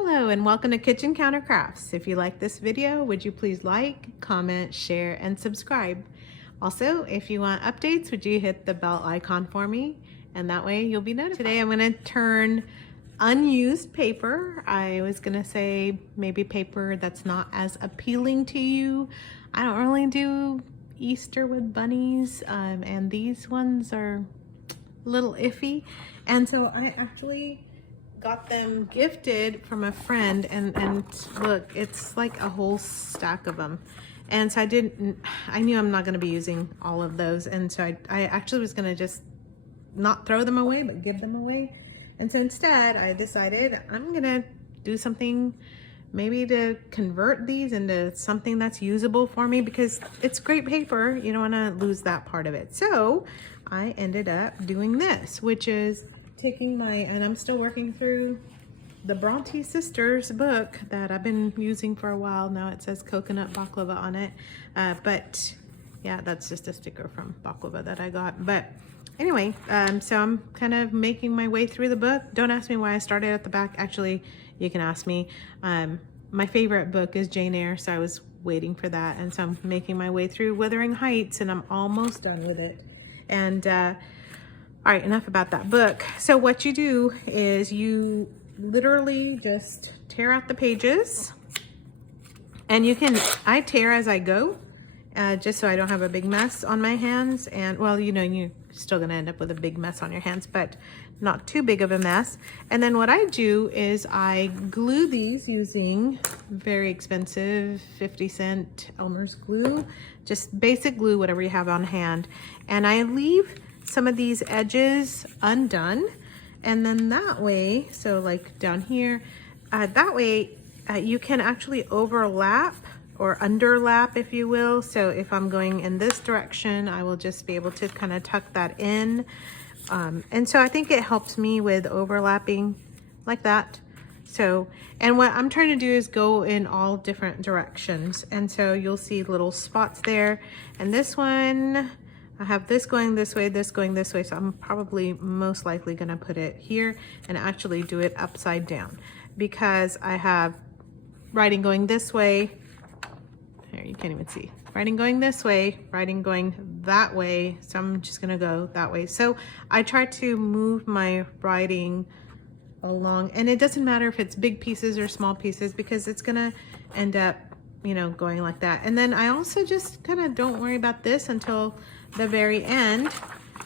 Hello and welcome to Kitchen Counter Crafts. If you like this video, would you please like, comment, share, and subscribe. Also, if you want updates, would you hit the bell icon for me? And that way you'll be notified. Today I'm gonna turn unused paper. I was gonna say maybe paper that's not as appealing to you. I don't really do Easter with bunnies, and these ones are a little iffy. And so I actually got them gifted from a friend, and look, it's like a whole stack of them. And so I knew I'm not going to be using all of those, and so I actually was going to just not throw them away but give them away. And so instead I decided I'm gonna do something maybe to convert these into something that's usable for me, because it's great paper. You don't want to lose that part of it. So I ended up doing this, which is taking and I'm still working through the Bronte Sisters book that I've been using for a while now. It says coconut baklava on it, but yeah, that's just a sticker from baklava that I got. But anyway, so I'm kind of making my way through the book. Don't ask me why I started at the back. Actually, you can ask me. My favorite book is Jane Eyre, so I was waiting for that, and so I'm making my way through Wuthering Heights, and I'm almost done with it. And all right, enough about that book. So what you do is you literally just tear out the pages, and I tear as I go, just so I don't have a big mess on my hands. And well, you know, you're still gonna end up with a big mess on your hands, but not too big of a mess. And then what I do is I glue these using very expensive 50-cent Elmer's glue, just basic glue, whatever you have on hand. And I leave some of these edges undone, and then that way, so like down here, that way you can actually overlap or underlap, if you will. So if I'm going in this direction, I will just be able to kind of tuck that in. And so I think it helps me with overlapping like that. So, and what I'm trying to do is go in all different directions. And so you'll see little spots there. And this one, I have this going this way, this going this way. So I'm probably most likely gonna put it here and actually do it upside down, because I have writing going this way. Here, you can't even see. Writing going this way, writing going that way. So I'm just gonna go that way. So I try to move my writing along, and it doesn't matter if it's big pieces or small pieces, because it's gonna end up, you know, going like that. And then I also just kind of don't worry about this until the very end,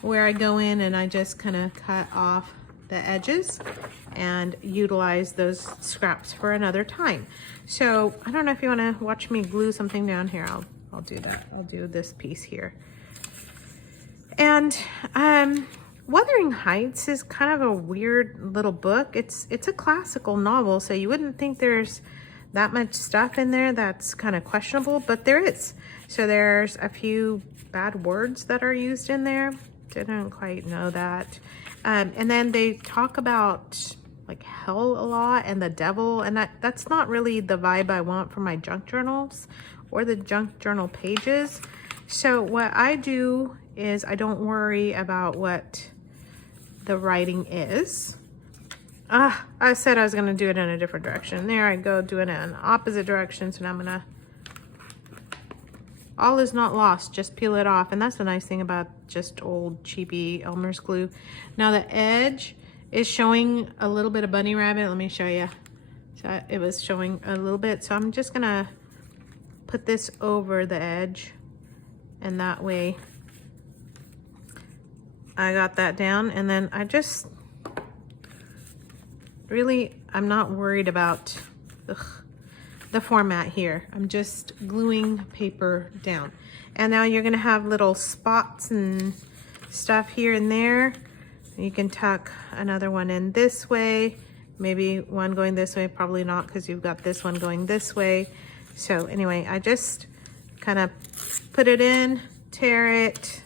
where I go in and I just kind of cut off the edges and utilize those scraps for another time. So I don't know if you want to watch me glue something down here. I'll do that. I'll do this piece here. And Wuthering Heights is kind of a weird little book. It's a classical novel, so you wouldn't think there's that much stuff in there that's kind of questionable, but there is. So there's a few bad words that are used in there. Didn't quite know that. And then they talk about like hell a lot and the devil, and that's not really the vibe I want for my junk journals or the junk journal pages. So what I do is I don't worry about what the writing is. I said I was gonna do it in a different direction. There I go, doing it in the opposite direction. So now I'm gonna, all is not lost, just peel it off. And that's the nice thing about just old cheapy Elmer's glue. Now the edge is showing a little bit of bunny rabbit. Let me show you. So it was showing a little bit. So I'm just gonna put this over the edge, and that way I got that down. And then I just really, I'm not worried about the format here. I'm just gluing paper down. And now you're gonna have little spots and stuff here and there. You can tuck another one in this way, maybe one going this way, probably not, because you've got this one going this way. So anyway, I just kind of put it in, tear it,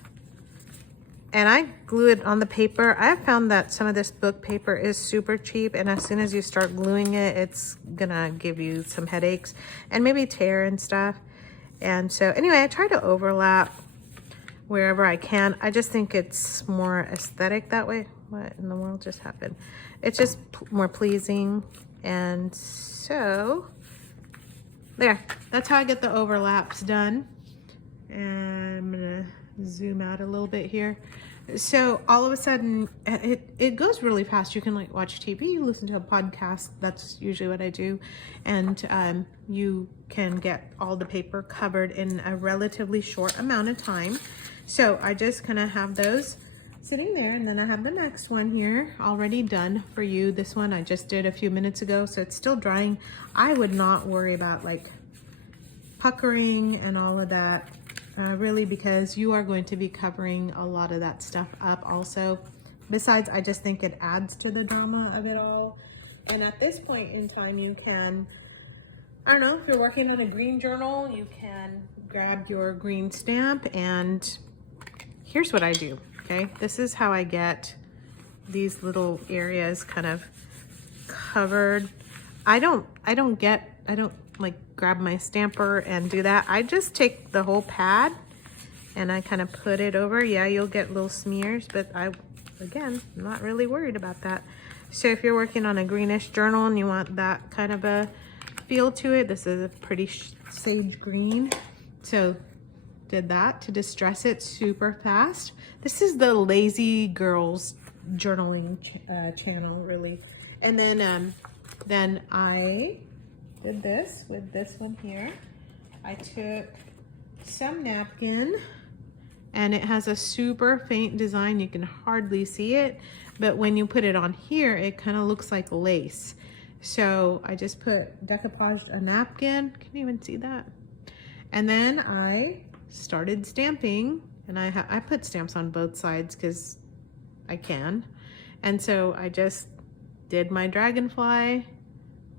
and I glue it on the paper. I've found that some of this book paper is super cheap, and as soon as you start gluing it, it's gonna give you some headaches and maybe tear and stuff. And so anyway, I try to overlap wherever I can. I just think it's more aesthetic that way. What in the world just happened? It's just more pleasing And so there, that's how I get the overlaps done. And I'm gonna zoom out a little bit here. So all of a sudden it goes really fast. You can like watch TV, listen to a podcast. That's usually what I do. And you can get all the paper covered in a relatively short amount of time. So I just kind of have those sitting there, and then I have the next one here already done for you. This one I just did a few minutes ago, so it's still drying. I would not worry about like puckering and all of that. Really, because you are going to be covering a lot of that stuff up also. Besides, I just think it adds to the drama of it all. And at this point in time, you can, I don't know, if you're working on a green journal, you can grab your green stamp, and here's what I do, okay? This is how I get these little areas kind of covered. I don't like grab my stamper and do that. I just take the whole pad and I kind of put it over. Yeah, you'll get little smears, but again, I'm not really worried about that. So if you're working on a greenish journal and you want that kind of a feel to it, this is a pretty sage green. So did that to distress it super fast. This is the Lazy Girls journaling channel, really. And then I did this with this one here. I took some napkin, and it has a super faint design. You can hardly see it, but when you put it on here, it kind of looks like lace. So I just decoupaged a napkin. Can you even see that? And then I started stamping, and I put stamps on both sides because I can. And so I just did my dragonfly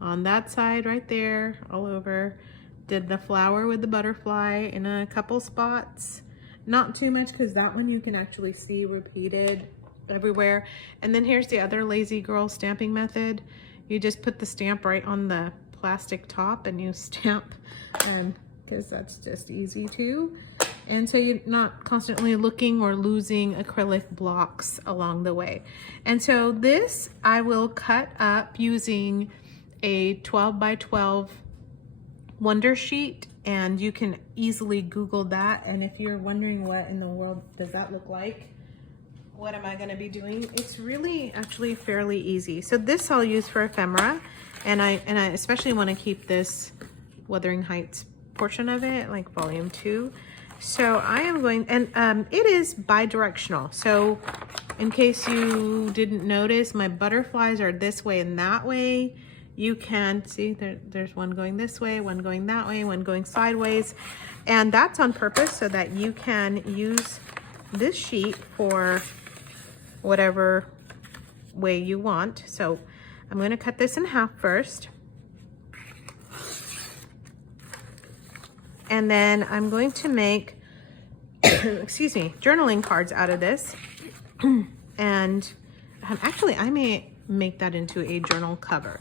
on that side right there, all over. Did the flower with the butterfly in a couple spots. Not too much, because that one you can actually see repeated everywhere. And then here's the other Lazy Girl stamping method. You just put the stamp right on the plastic top and you stamp, because that's just easy too. And so you're not constantly looking or losing acrylic blocks along the way. And so this I will cut up using a 12 by 12 Wonder Sheet, and you can easily Google that. And if you're wondering what in the world does that look like, what am I going to be doing, it's really actually fairly easy. So this I'll use for ephemera, and I especially want to keep this Wuthering Heights portion of it, like volume 2. So I am going, and it is bi-directional. So in case you didn't notice, my butterflies are this way and that way. You can see there's one going this way, one going that way, one going sideways. And that's on purpose so that you can use this sheet for whatever way you want. So I'm going to cut this in half first. And then I'm going to make, excuse me, journaling cards out of this. And actually, I may make that into a journal cover.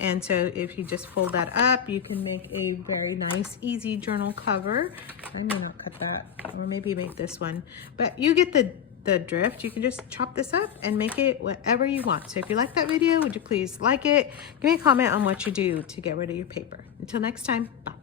And so if you just fold that up, you can make a very nice, easy journal cover. I may not cut that, or maybe make this one. But you get the drift. You can just chop this up and make it whatever you want. So if you like that video, would you please like it? Give me a comment on what you do to get rid of your paper. Until next time, bye.